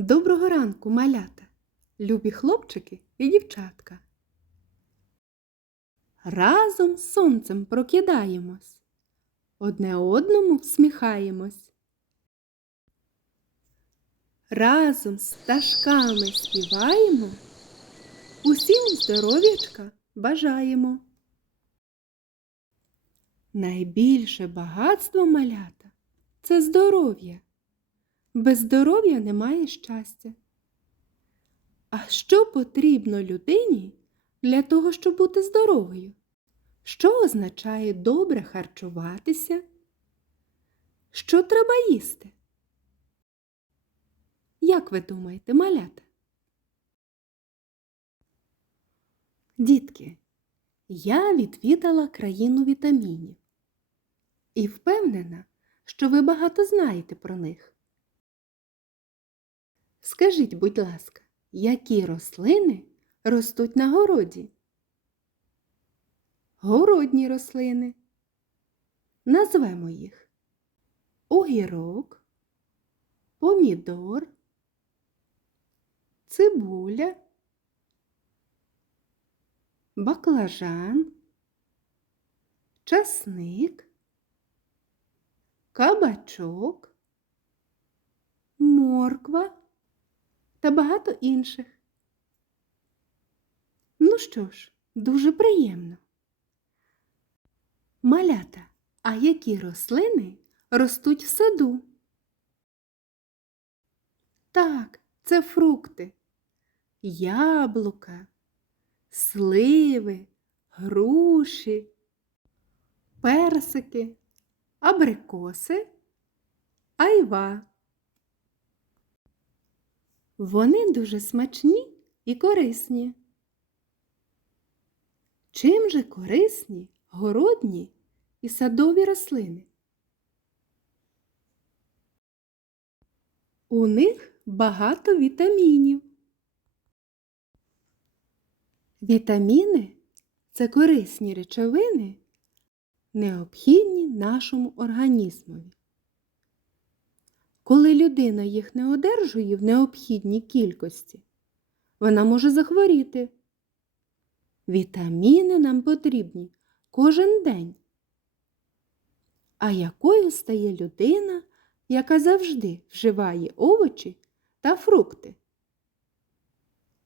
Доброго ранку, малята, любі хлопчики і дівчатка. Разом з сонцем прокидаємось, одне одному всміхаємось. Разом з пташками співаємо, усім здоров'ячка бажаємо. Найбільше багатство малята це здоров'я. Без здоров'я немає щастя. А що потрібно людині для того, щоб бути здоровою? Що означає добре харчуватися? Що треба їсти? Як ви думаєте, малята? Дітки, я відвідала країну вітамінів і впевнена, що ви багато знаєте про них. Скажіть, будь ласка, які рослини ростуть на городі? Городні рослини. Назвемо їх огірок, помідор, цибуля, баклажан, часник, кабачок, морква та багато інших. Ну що ж, дуже приємно. Малята, а які рослини ростуть в саду? Так, це фрукти, яблука, сливи, груші, персики, абрикоси, айва. Вони дуже смачні і корисні. Чим же корисні городні і садові рослини? У них багато вітамінів. Вітаміни це корисні речовини, необхідні нашому організмові. Коли людина їх не одержує в необхідній кількості, вона може захворіти. Вітаміни нам потрібні кожен день. А якою стає людина, яка завжди вживає овочі та фрукти?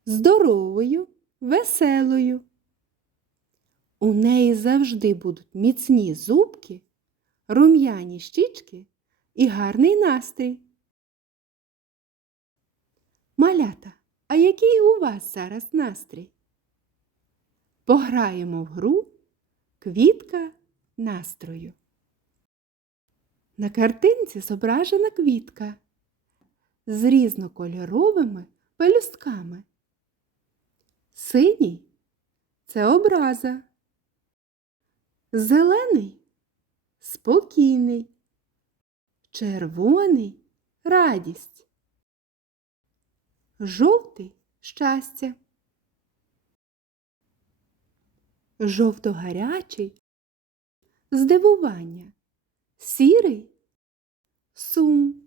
Здоровою, веселою. У неї завжди будуть міцні зубки, рум'яні щічки і гарний настрій. Малята, а який у вас зараз настрій? Пограємо в гру Квітка настрою. На картинці зображена квітка з різнокольоровими пелюстками. Синій це образа, зелений спокійний, червоний радість, жовтий щастя. Жовто-гарячий здивування, сірий сум.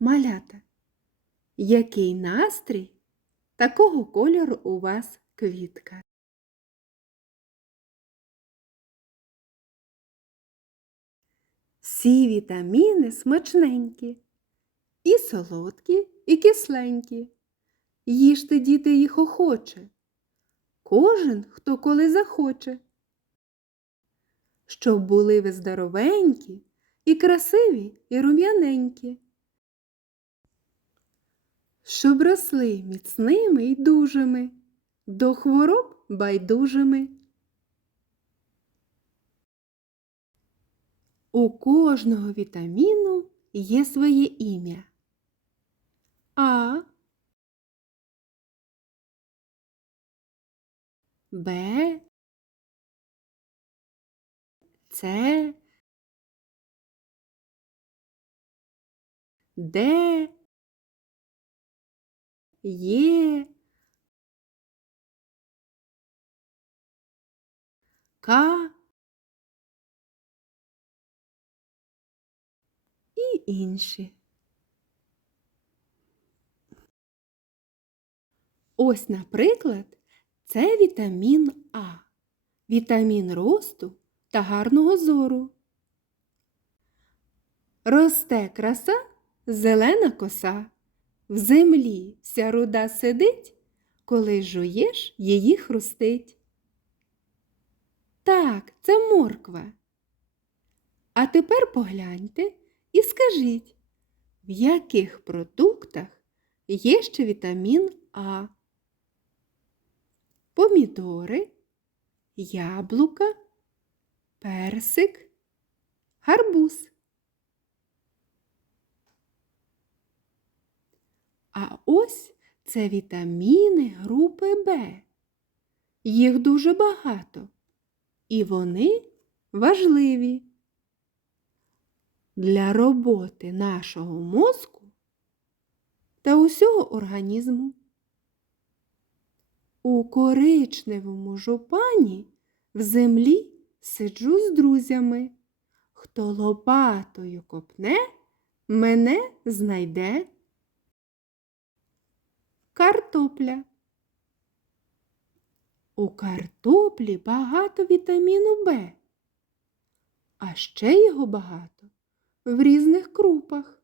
Малята, який настрій такого кольору у вас квітка? Всі вітаміни смачненькі, і солодкі, і кисленькі. Їжте, діти, їх охоче. Кожен, хто коли захоче. Щоб були ви здоровенькі, і красиві, і рум'яненькі. Щоб росли міцними й дужими, до хвороб байдужими. У кожного вітаміну є своє ім'я. А, Б, С, Д, Є, К і інші. Ось, наприклад, це вітамін А, вітамін росту та гарного зору. Росте краса, зелена коса, в землі вся руда сидить, коли жуєш, її хрустить. Так, це морква. А тепер погляньте і скажіть, в яких продуктах є ще вітамін А? Помідори, яблука, персик, гарбуз. А ось це вітаміни групи Б. Їх дуже багато, і вони важливі для роботи нашого мозку та усього організму. У коричневому жупані в землі сиджу з друзями. Хто лопатою копне, мене знайде. Картопля. У картоплі багато вітаміну Б, а ще його багато в різних крупах.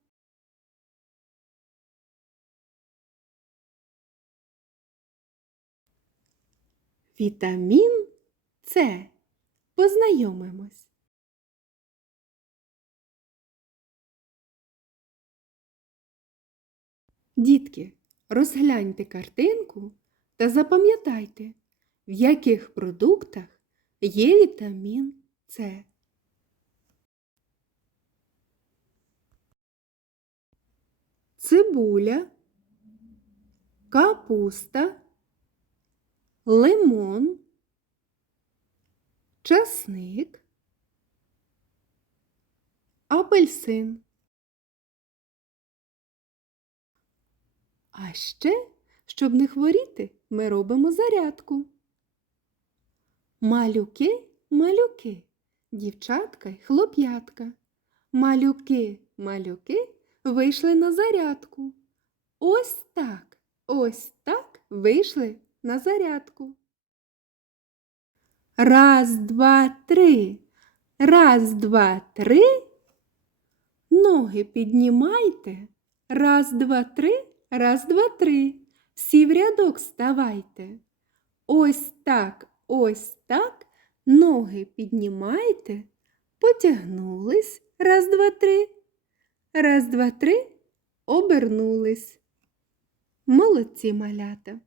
Вітамін С. Познайомимось. Дітки, розгляньте картинку та запам'ятайте, в яких продуктах є вітамін С. Цибуля, капуста, лимон, часник, апельсин. А ще, щоб не хворіти, ми робимо зарядку. Малюки, малюки, дівчатка й хлоп'ятка. Малюки, малюки вийшли на зарядку. Ось так, ось так вийшли на зарядку. Раз, два, три. Раз, два, три. Ноги піднімайте. Раз, два, три. Раз, два, три. Всі в рядок ставайте. Ось так, ось так. Ноги піднімайте. Потягнулись. Раз, два, три. Раз, два, три. Обернулись. Молодці малята.